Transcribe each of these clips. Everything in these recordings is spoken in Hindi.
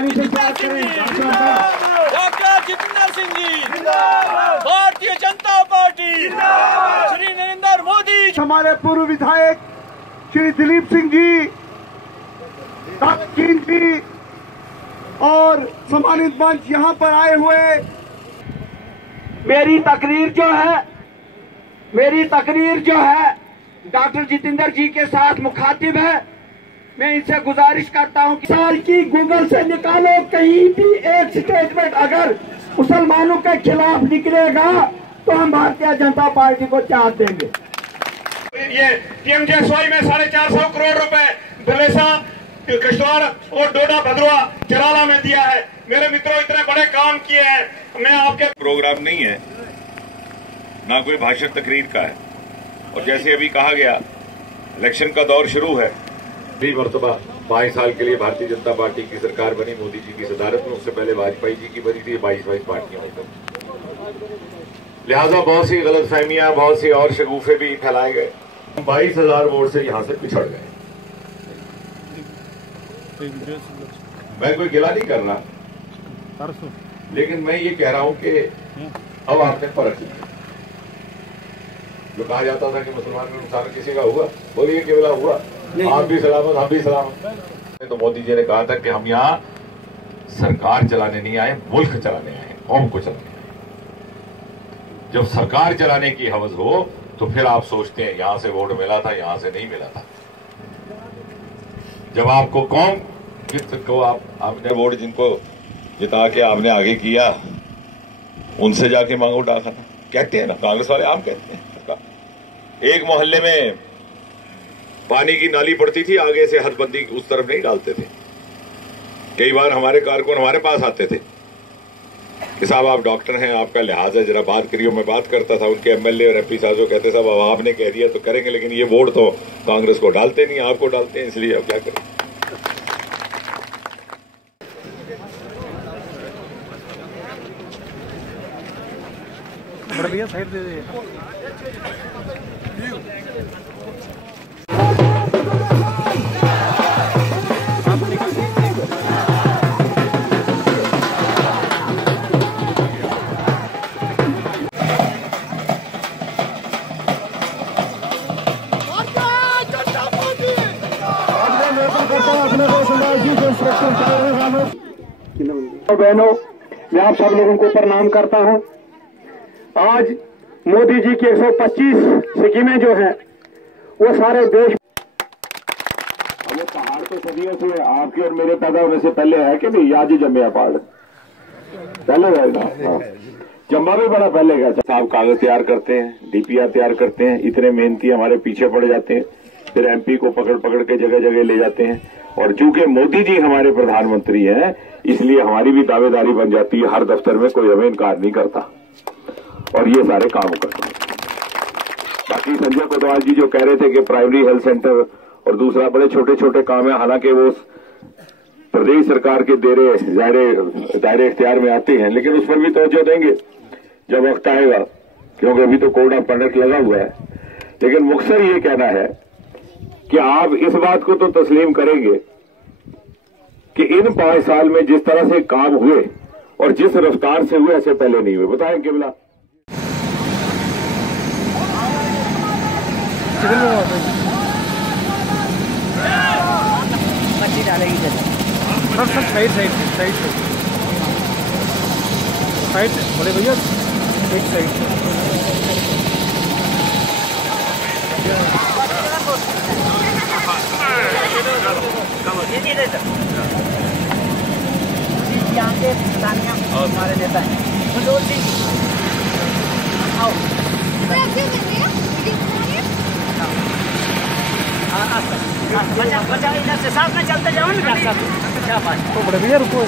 ताली से स्वागत करें। डॉक्टर जितेंद्र सिंह जी, भारतीय जनता पार्टी, श्री नरेंद्र मोदी, हमारे पूर्व विधायक श्री दिलीप सिंह जी, डॉक्टर जी और सम्मानित मंच यहाँ पर आए हुए। मेरी तकरीर जो है डॉक्टर जितेंद्र जी के साथ मुखातिब है। मैं इनसे गुजारिश करता हूं कि साल की गूगल से निकालो, कहीं भी एक स्टेटमेंट अगर मुसलमानों के खिलाफ निकलेगा तो हम भारतीय जनता पार्टी को चांस देंगे। ये पीएमजीएसवाई में 450 करोड़ रुपए भलेसा, किश्तवाड़ और डोडा भद्रवा चराला में दिया है। मेरे मित्रों, इतने बड़े काम किए हैं। मैं आपके प्रोग्राम नहीं है, ना कोई भाषण तकरीर का है। और जैसे अभी कहा गया, इलेक्शन का दौर शुरू है। 20 मरतबा 22 साल के लिए भारतीय जनता पार्टी की सरकार बनी मोदी जी की सदारत में। उससे पहले वाजपेयी जी की बनी थी। 22 पार्टियां होकर, लिहाजा बहुत सी गलतफहमियां, बहुत सी और शगुफे भी फैलाए गए। 22,000 वोट से यहां से पिछड़ गए। मैं कोई गिला नहीं कर रहा, लेकिन मैं ये कह रहा हूं कि अब आपने फर्क किया। जो कहा जाता था कि मुसलमान में नुकसान किसी का हुआ, बोलिए केवला हुआ, आप भी सलामत, हम भी सलामत। तो मोदी जी ने कहा था कि हम यहाँ सरकार चलाने नहीं आए, मुल्क चलाने आए, कौम को चलाने आए। जब सरकार चलाने की हवस हो तो फिर आप सोचते हैं यहां से वोट मिला था, यहां से नहीं मिला था। जब आपको कौम को आपने वोट जिनको जिता के आपने आगे किया, उनसे जाके मांगो डाका कहते हैं ना, कांग्रेस वाले आम कहते हैं। एक मोहल्ले में पानी की नाली पड़ती थी, आगे से हदबंदी उस तरफ नहीं डालते थे। कई बार हमारे कारकुन हमारे पास आते थे कि साहब आप डॉक्टर हैं, आपका लिहाज है, जरा बात करिए। मैं बात करता था, उनके एमएलए और एमपी साहब कहते साहब अब आपने कह दिया तो करेंगे, लेकिन ये वोट तो कांग्रेस को डालते नहीं, आपको डालते हैं, इसलिए अब क्या करें। भैया साइड दे दे। बहनों, मैं आप सब लोगों को प्रणाम करता हूं। आज मोदी जी की 125 स्कीमें जो हैं वो सारे देश। वो पहाड़ तो सदियों से आपके और मेरे पैदा होने से पहले है कि नहीं? आज ही जमे पहाड़ पहले रहेगा। जम्मा भी बड़ा पहले का। साहब कागज तैयार करते हैं, डीपीआर तैयार करते हैं, इतने मेहनती हमारे पीछे पड़ जाते हैं, फिर एमपी को पकड़ पकड़ के जगह जगह ले जाते हैं। और चूंकि मोदी जी हमारे प्रधानमंत्री हैं, इसलिए हमारी भी दावेदारी बन जाती है। हर दफ्तर में कोई हमें इनकार नहीं करता और ये सारे काम करते हैं। बाकी संजय कोतवाल जी जो कह रहे थे कि प्राइमरी हेल्थ सेंटर और दूसरा बड़े छोटे छोटे काम है, हालांकि वो प्रदेश सरकार के दायरे इख्तियार में आते हैं, लेकिन उस पर भी तवज्जो देंगे जब वक्त आएगा, क्योंकि अभी तो कोड ऑफ कंडक्ट लगा हुआ है। लेकिन मुख्तसर ये कहना है कि आप इस बात को तो तस्लीम करेंगे कि इन 5 साल में जिस तरह से काम हुए और जिस रफ्तार से हुए, ऐसे पहले नहीं हुए। बताएं केवला मच्छी डालेगी सब साइड बड़े भैया एक साइड हमारे नेता हैं आओ बचा इधर से साथ में चलते जाओ ना डॉक्टर साहब। क्या बात तो बड़े भैया रुको।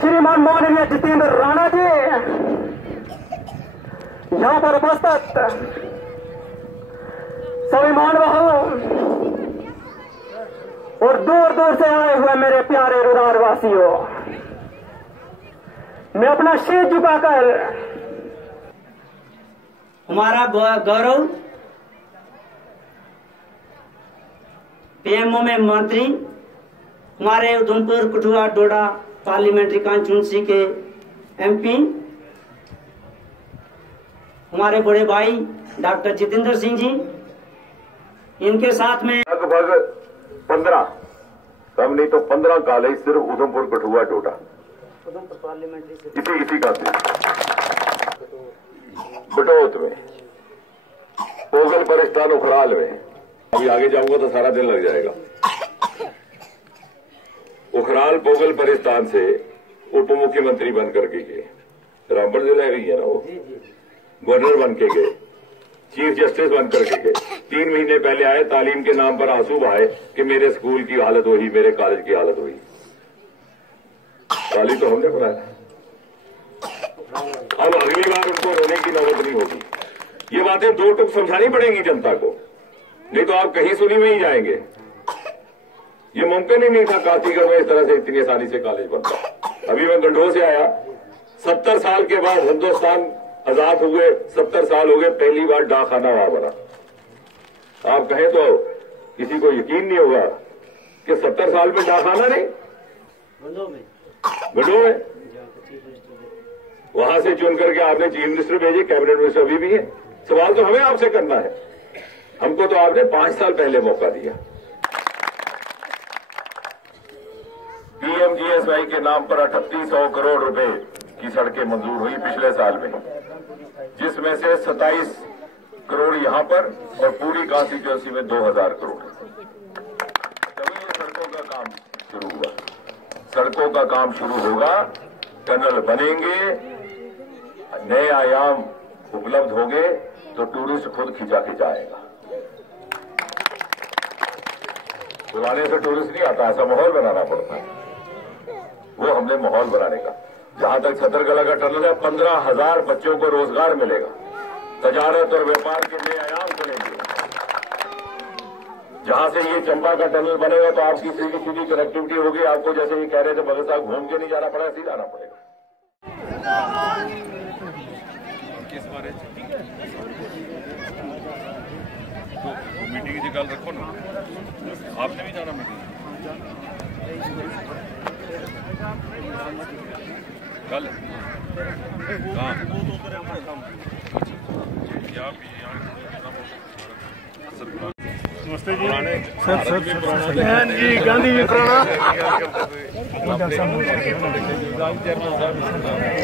श्रीमान माननीय जितेंद्र राणा जी यहाँ पर उपस्थित सभी मानव और दूर दूर से आए हुए मेरे प्यारे रुदार वासियों, मैं अपना शीश झुकाकर हमारा गौरव पीएमओ में मंत्री, हमारे उधमपुर कठुआ डोडा पार्लियामेंट्री कॉन्स्टिट्यूंसी के एमपी, हमारे बड़े भाई डॉक्टर जितेंद्र सिंह जी, इनके साथ में लगभग 15 कम नहीं तो 15 कॉलेज सिर्फ उधमपुर कठुआ डोडा इसी का बटोत में, पोगल परिस्तान उखराल में। अभी आगे जाऊंगा तो सारा दिन लग जाएगा। उखराल पोगल परिस्तान से उप मुख्यमंत्री बन करके गए, रामपुर जिला ही है ना वो, गवर्नर बन के गए, चीफ जस्टिस बन करके गए। 3 महीने पहले आए, तालीम के नाम पर आंसू बहाए कि मेरे स्कूल की हालत हुई, मेरे कॉलेज की हालत हुई। तालीम तो हमने बनाया। अब अगली बार उनको रोने की नौबत नहीं होगी। ये बातें 2 टुक समझानी पड़ेंगी जनता को, नहीं तो आप कहीं सुनी में ही जाएंगे। ये मुमकिन ही नहीं था काशीगढ़ में इस तरह से इतनी आसानी से कॉलेज बनता। अभी मैं गंडोह से आया, 70 साल के बाद हिंदुस्तान आजाद हुए, 70 साल हो गए, पहली बार डाकखाना वहां बना। आप कहें तो किसी को यकीन नहीं होगा कि 70 साल में डाकखाना नहीं। गंडोह में वहां से चुन करके आपने चीफ मिनिस्टर भेजे, कैबिनेट मिनिस्टर अभी भी है। सवाल तो हमें आपसे करना है, हमको तो आपने 5 साल पहले मौका दिया। पीएमजीएसवाई के नाम पर 3800 करोड़ रुपए की सड़कें मंजूर हुई पिछले साल में, जिसमें से 27 करोड़ यहां पर और पूरी कॉन्स्टिट्यूंसी में 2000 करोड़। तभी ये सड़कों का काम शुरू हुआ। सड़कों का काम शुरू होगा, टनल बनेंगे, नए आयाम उपलब्ध होंगे तो टूरिस्ट खुद खिंचा आएगा। बुलाने से टूरिस्ट नहीं आता, ऐसा माहौल बनाना पड़ता है। वो हमने माहौल बनाने का। जहां तक छतरकला का टनल है, 15,000 बच्चों को रोजगार मिलेगा, तजारत और व्यापार के नए आयाम खुलेंगे। जहां से ये चंबा का टनल बनेगा तो आपकी सीधी सीधी कनेक्टिविटी होगी। आपको जैसे ये कह रहे थे भगत साहब घूम के नहीं जाना पड़ेगा, सीधा आना पड़ेगा। मीटिंग की गल रखो ना, आपने भी जाना मीटिंग कल कहाँ? नमस्ते जी। सर जी, गांधी जी पुराना।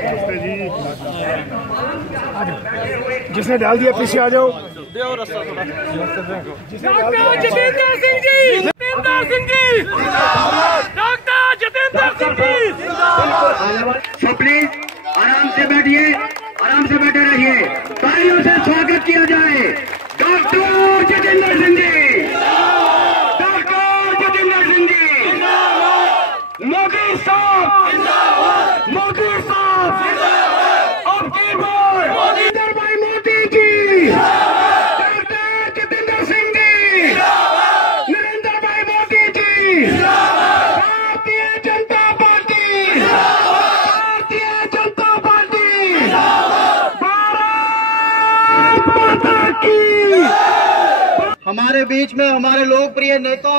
नमस्ते जी। जिसने डाल दिया पीछे आ जाओ। Doctor Jitendra Singh ji, Jitendra Singh ji, doctor Jitendra Singh ji. So please आराम से बैठिए, आराम से बैठे रहिए। तालियों से स्वागत किया जाए डॉक्टर जितेंद्र सिंह जी, डॉक्टर जितेंद्र सिंह जी। मोदी साहब, मोदी साहब, अब की बार नरेंद्र भाई मोदी जी, डॉक्टर जितेंद्र सिंह जी, नरेंद्र भाई मोदी जी, भारतीय जनता पार्टी, भारतीय जनता पार्टी, भारत माता की। हमारे बीच में हमारे लोकप्रिय नेता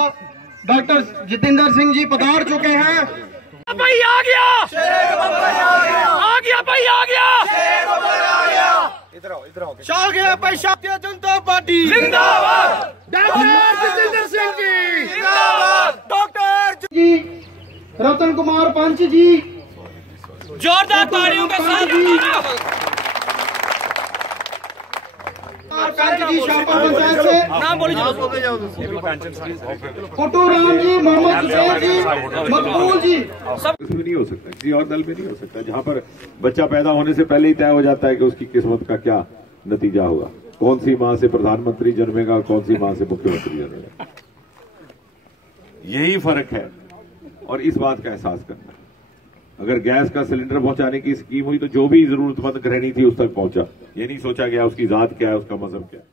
डॉक्टर जितेंद्र सिंह जी पधार चुके हैं। भाई आ गया, आ गया भाई, आ गया, शाह गया भाई, भारतीय जनता पार्टी जिंदाबाद, डॉक्टर जितेंद्र सिंह जी जिंदाबाद, डॉक्टर जी, रतन कुमार पंच जी, जोरदार तालियों के साथ पंच जी शाहपुर पंचायत से, नाम बोलिए। फोटो राम जी, मोहम्मद हुसैन जी, मकबूल जी। इसमें नहीं हो सकता, किसी और दल में नहीं हो सकता, जहां पर बच्चा पैदा होने से पहले ही तय हो जाता है कि उसकी किस्मत का क्या नतीजा होगा, कौन सी मां से प्रधानमंत्री जन्मेगा, कौन सी मां से मुख्यमंत्री जन्मेगा। यही फर्क है और इस बात का एहसास करना। अगर गैस का सिलेंडर पहुंचाने की स्कीम हुई तो जो भी जरूरतमंद गृहिणी थी उस तक पहुंचा। ये नहीं सोचा गया उसकी जात क्या है, उसका मजहब क्या है।